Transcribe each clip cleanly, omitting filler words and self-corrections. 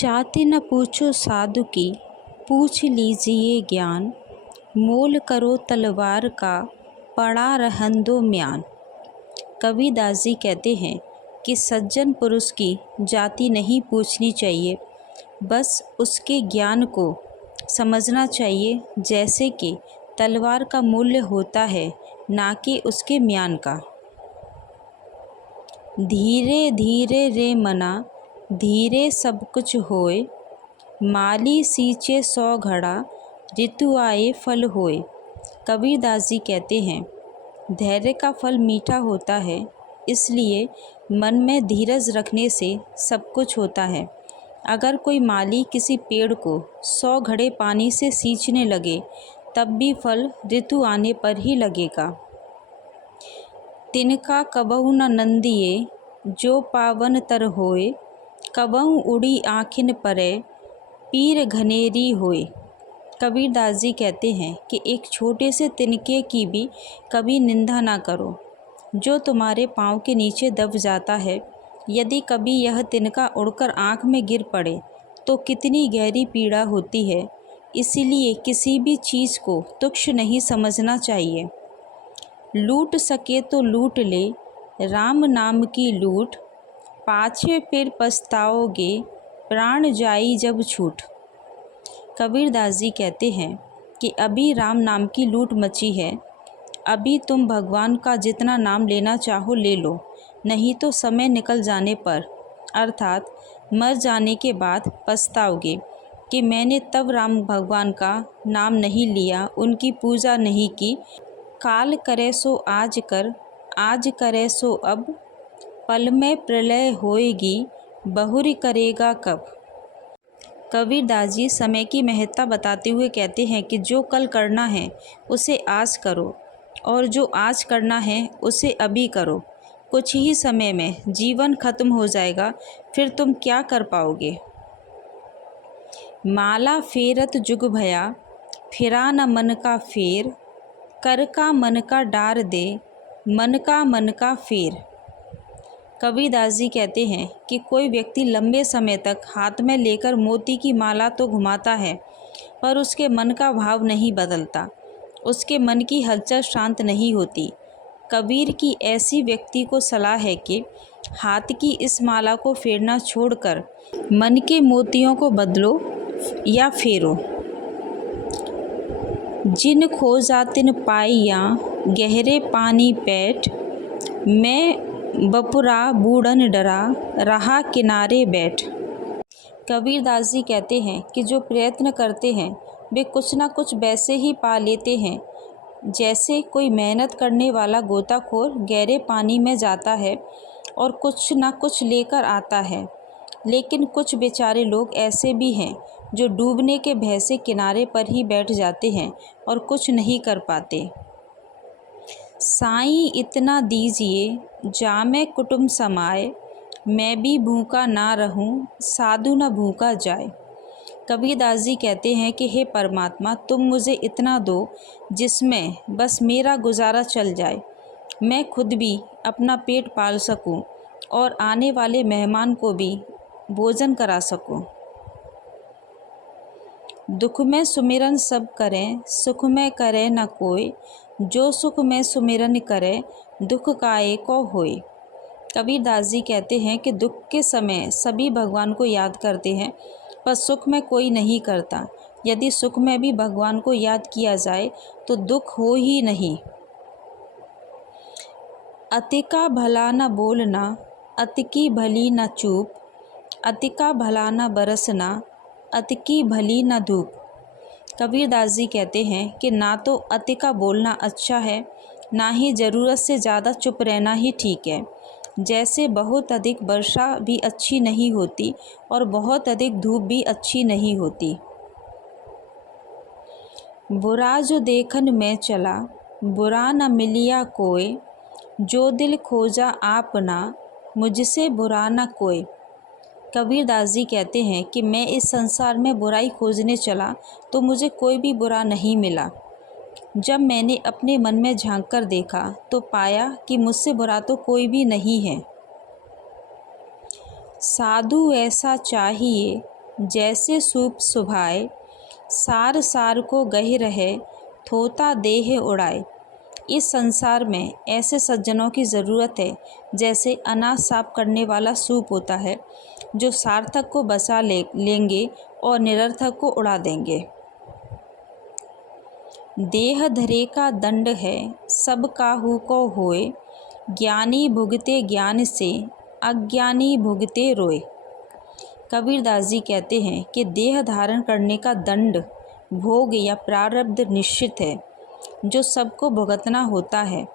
चाहते न पूछो साधु की, पूछ लीजिए ज्ञान। मोल करो तलवार का, पड़ा रहन दो म्यान। कबीरदास जी कहते हैं कि सज्जन पुरुष की जाति नहीं पूछनी चाहिए, बस उसके ज्ञान को समझना चाहिए, जैसे कि तलवार का मूल्य होता है, ना कि उसके म्यान का। धीरे धीरे रे मना, धीरे सब कुछ होए। माली सींचे 100 घड़ा, ऋतु आए फल होए। कबीरदास जी कहते हैं, धैर्य का फल मीठा होता है, इसलिए मन में धीरज रखने से सब कुछ होता है। अगर कोई माली किसी पेड़ को 100 घड़े पानी से सींचने लगे, तब भी फल ऋतु आने पर ही लगेगा। तिनका कबहु न नंदिए, जो पावन तर होए। कबहु उड़ी आँखिन परे, पीर घनेरी होए। कबीरदास जी कहते हैं कि एक छोटे से तिनके की भी कभी निंदा ना करो, जो तुम्हारे पाँव के नीचे दब जाता है। यदि कभी यह तिनका उड़कर आँख में गिर पड़े तो कितनी गहरी पीड़ा होती है। इसीलिए किसी भी चीज़ को तुच्छ नहीं समझना चाहिए। लूट सके तो लूट ले, राम नाम की लूट। पाछे फिर पछताओगे, प्राण जाई जब छूट। कबीरदास जी कहते हैं कि अभी राम नाम की लूट मची है। अभी तुम भगवान का जितना नाम लेना चाहो ले लो, नहीं तो समय निकल जाने पर अर्थात मर जाने के बाद पछताओगे कि मैंने तब राम भगवान का नाम नहीं लिया, उनकी पूजा नहीं की। काल करे सो आज कर, आज करे सो अब। पल में प्रलय होएगी, बहुरी करेगा कब। कबीरदास जी समय की महत्ता बताते हुए कहते हैं कि जो कल करना है उसे आज करो, और जो आज करना है उसे अभी करो। कुछ ही समय में जीवन खत्म हो जाएगा, फिर तुम क्या कर पाओगे। माला फेरत जुग भया, फिरा न मन का फेर। कर का मन का डार दे, मन का फेर। कबीरदास जी कहते हैं कि कोई व्यक्ति लंबे समय तक हाथ में लेकर मोती की माला तो घुमाता है, पर उसके मन का भाव नहीं बदलता, उसके मन की हलचल शांत नहीं होती। कबीर की ऐसी व्यक्ति को सलाह है कि हाथ की इस माला को फेरना छोड़कर मन के मोतियों को बदलो या फेरो। जिन खोजा तिन पाइया, गहरे पानी पैठ। मैं बपुरा बूढ़न डरा, रहा किनारे बैठ। कबीरदास जी कहते हैं कि जो प्रयत्न करते हैं वे कुछ ना कुछ वैसे ही पा लेते हैं, जैसे कोई मेहनत करने वाला गोताखोर गहरे पानी में जाता है और कुछ ना कुछ लेकर आता है। लेकिन कुछ बेचारे लोग ऐसे भी हैं जो डूबने के भय से किनारे पर ही बैठ जाते हैं और कुछ नहीं कर पाते। साईं इतना दीजिए, जामे कुटुंब समाए। मैं भी भूखा ना रहूं, साधु न भूखा जाए। कबीरदास जी कहते हैं कि हे परमात्मा, तुम मुझे इतना दो जिसमें बस मेरा गुजारा चल जाए, मैं खुद भी अपना पेट पाल सकूं और आने वाले मेहमान को भी भोजन करा सकूं। दुख में सुमिरन सब करें, सुख में करे न कोई। जो सुख में सुमिरन करे, दुख काए को होए। कबीरदास जी कहते हैं कि दुख के समय सभी भगवान को याद करते हैं, पर सुख में कोई नहीं करता। यदि सुख में भी भगवान को याद किया जाए तो दुख हो ही नहीं। अति का भला न बोलना, अति की भली न चूप। अति का भला न बरसना, अति की भली न धूप। कबीरदास जी कहते हैं कि ना तो अति का बोलना अच्छा है, ना ही ज़रूरत से ज़्यादा चुप रहना ही ठीक है। जैसे बहुत अधिक वर्षा भी अच्छी नहीं होती और बहुत अधिक धूप भी अच्छी नहीं होती। बुरा जो देखन में चला, बुरा न मिलिया कोय। जो दिल खोजा आपना, मुझसे बुरा न कोय। कबीरदास जी कहते हैं कि मैं इस संसार में बुराई खोजने चला तो मुझे कोई भी बुरा नहीं मिला। जब मैंने अपने मन में झांक कर देखा तो पाया कि मुझसे बुरा तो कोई भी नहीं है। साधु ऐसा चाहिए, जैसे सूप सुभाए, सार सार को गह रहे, थोता देह उड़ाए। इस संसार में ऐसे सज्जनों की ज़रूरत है जैसे अनाज साफ करने वाला सूप होता है, जो सार्थक को बचा लेंगे और निरर्थक को उड़ा देंगे। देह धरे का दंड है, सब काहू को होए, ज्ञानी भुगते ज्ञान से, अज्ञानी भुगते रोए। कबीरदास जी कहते हैं कि देह धारण करने का दंड, भोग या प्रारब्ध निश्चित है, जो सबको भुगतना होता है।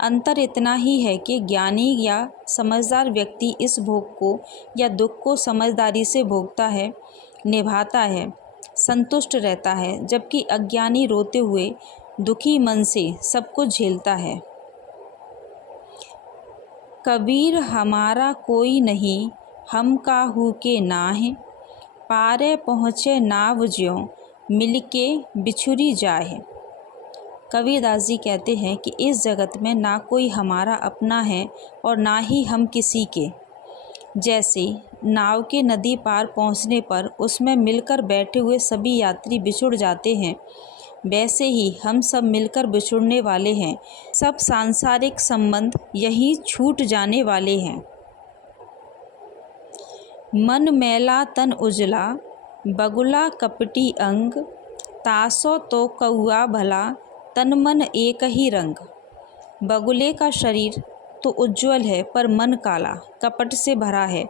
अंतर इतना ही है कि ज्ञानी या समझदार व्यक्ति इस भोग को या दुख को समझदारी से भोगता है, निभाता है, संतुष्ट रहता है, जबकि अज्ञानी रोते हुए दुखी मन से सब कुछ झेलता है। कबीर हमारा कोई नहीं, हम काहू के नाहे, पारे पहुँचे नाव ज्यों, मिलके बिछुरी जाए। कबीरदास जी कहते हैं कि इस जगत में ना कोई हमारा अपना है और ना ही हम किसी के। जैसे नाव के नदी पार पहुंचने पर उसमें मिलकर बैठे हुए सभी यात्री बिछुड़ जाते हैं, वैसे ही हम सब मिलकर बिछुड़ने वाले हैं। सब सांसारिक संबंध यही छूट जाने वाले हैं। मन मैला तन उजला, बगुला कपटी अंग, तासो तो कौआ भला, तन मन एक ही रंग। बगुले का शरीर तो उज्ज्वल है पर मन काला, कपट से भरा है।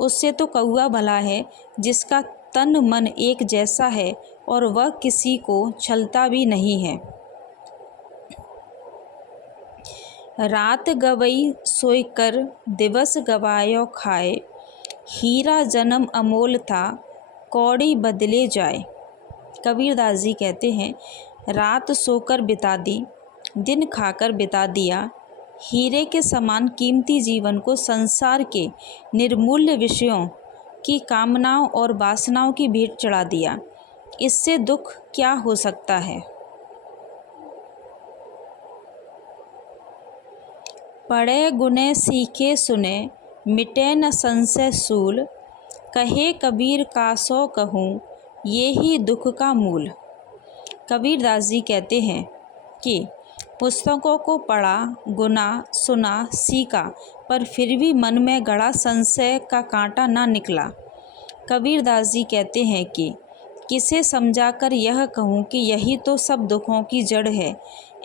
उससे तो कौआ भला है जिसका तन मन एक जैसा है और वह किसी को छलता भी नहीं है। रात गवई सोई कर, दिवस गवायो खाए, हीरा जन्म अमोल था, कौड़ी बदले जाए। कबीरदास जी कहते हैं, रात सोकर बिता दी, दिन खाकर बिता दिया, हीरे के समान कीमती जीवन को संसार के निर्मूल्य विषयों की कामनाओं और वासनाओं की भेंट चढ़ा दिया। इससे दुख क्या हो सकता है। पढ़े गुने सीखे सुने, मिटे न संशय सूल, कहे कबीर कासो कहूँ, ये ही दुख का मूल। कबीरदास जी कहते हैं कि पुस्तकों को पढ़ा, गुना, सुना, सीखा, पर फिर भी मन में गड़ा संशय का कांटा ना निकला। कबीरदास जी कहते हैं कि किसे समझाकर यह कहूँ कि यही तो सब दुखों की जड़ है।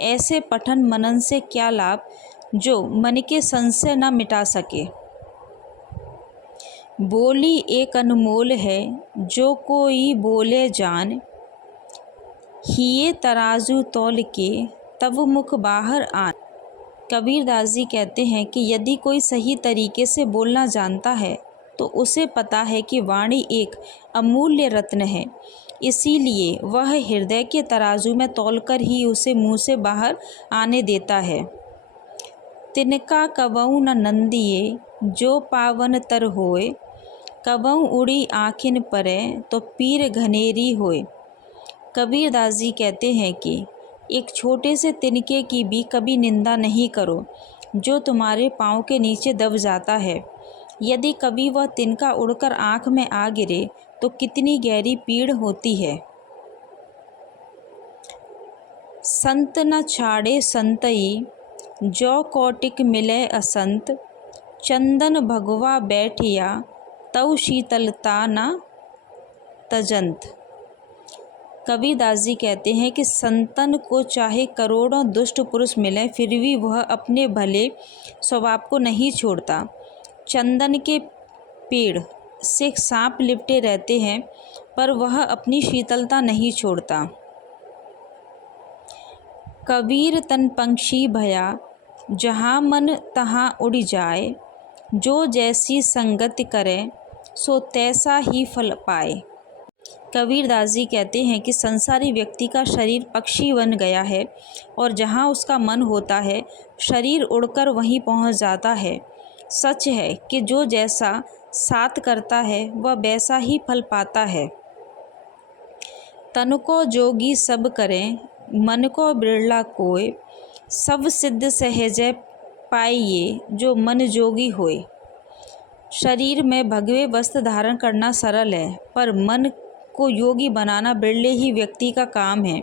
ऐसे पठन मनन से क्या लाभ जो मन के संशय न मिटा सके। बोली एक अनमोल है, जो कोई बोले जान, हिये तराजू तौल के, तब मुख बाहर आन। कबीरदास जी कहते हैं कि यदि कोई सही तरीके से बोलना जानता है तो उसे पता है कि वाणी एक अमूल्य रत्न है, इसीलिए वह हृदय के तराजू में तौलकर ही उसे मुंह से बाहर आने देता है। तिनका कबहु न नंदिए, जो पावन तर होए, कबहु उड़ी आँखिन परे, तो पीर घनेरी होए। कबीरदास जी कहते हैं कि एक छोटे से तिनके की भी कभी निंदा नहीं करो, जो तुम्हारे पाँव के नीचे दब जाता है। यदि कभी वह तिनका उड़कर आँख में आ गिरे तो कितनी गहरी पीड़ होती है। संत न छाड़े संतई, जो कौटिक मिले असंत, चंदन भगवा बैठिया, तव शीतलता न तजंत। कबीरदास जी कहते हैं कि संतन को चाहे करोड़ों दुष्ट पुरुष मिले फिर भी वह अपने भले स्वभाव को नहीं छोड़ता। चंदन के पेड़ से सांप लिपटे रहते हैं पर वह अपनी शीतलता नहीं छोड़ता। कबीर तन पंक्षी भया, जहाँ मन तहाँ उड़ जाए, जो जैसी संगति करे, सो तैसा ही फल पाए। कबीरदास जी कहते हैं कि संसारी व्यक्ति का शरीर पक्षी बन गया है और जहाँ उसका मन होता है शरीर उड़कर वहीं पहुँच जाता है। सच है कि जो जैसा साथ करता है वह वैसा ही फल पाता है। तन को जोगी सब करें, मन को बिरला कोय, सब सिद्ध सहज पाइये, जो मन जोगी होए। शरीर में भगवे वस्त्र धारण करना सरल है, पर मन को योगी बनाना बिरले ही व्यक्ति का काम है।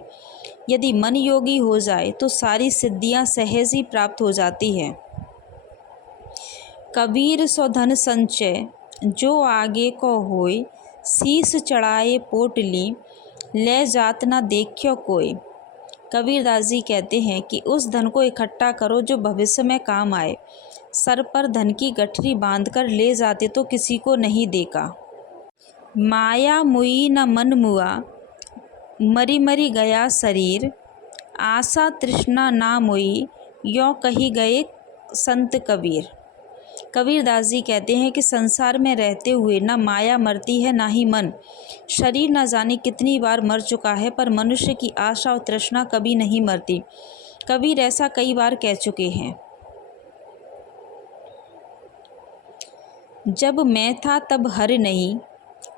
यदि मन योगी हो जाए तो सारी सिद्धियां सहज ही प्राप्त हो जाती हैं। कबीर सो धन संचय जो आगे को होय, शीस चढ़ाए पोटली ले जात ना देखियो कोई। कबीरदास जी कहते हैं कि उस धन को इकट्ठा करो जो भविष्य में काम आए। सर पर धन की गठरी बांधकर ले जाते तो किसी को नहीं देखा। माया मुई न मन मुआ, मरी मरी गया शरीर, आशा तृष्णा ना मोई, यों कही गए संत कबीर। कबीरदास जी कहते हैं कि संसार में रहते हुए न माया मरती है ना ही मन। शरीर न जाने कितनी बार मर चुका है, पर मनुष्य की आशा और तृष्णा कभी नहीं मरती। कबीर ऐसा कई बार कह चुके हैं। जब मैं था तब हरि नहीं,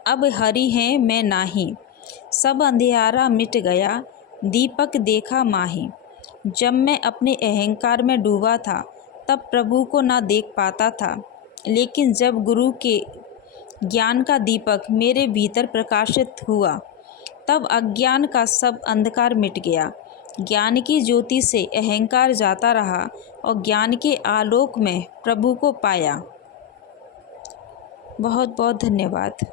अब हरि है मैं नाही, सब अंधियारा मिट गया, दीपक देखा माही। जब मैं अपने अहंकार में डूबा था तब प्रभु को ना देख पाता था, लेकिन जब गुरु के ज्ञान का दीपक मेरे भीतर प्रकाशित हुआ तब अज्ञान का सब अंधकार मिट गया। ज्ञान की ज्योति से अहंकार जाता रहा और ज्ञान के आलोक में प्रभु को पाया। बहुत बहुत धन्यवाद।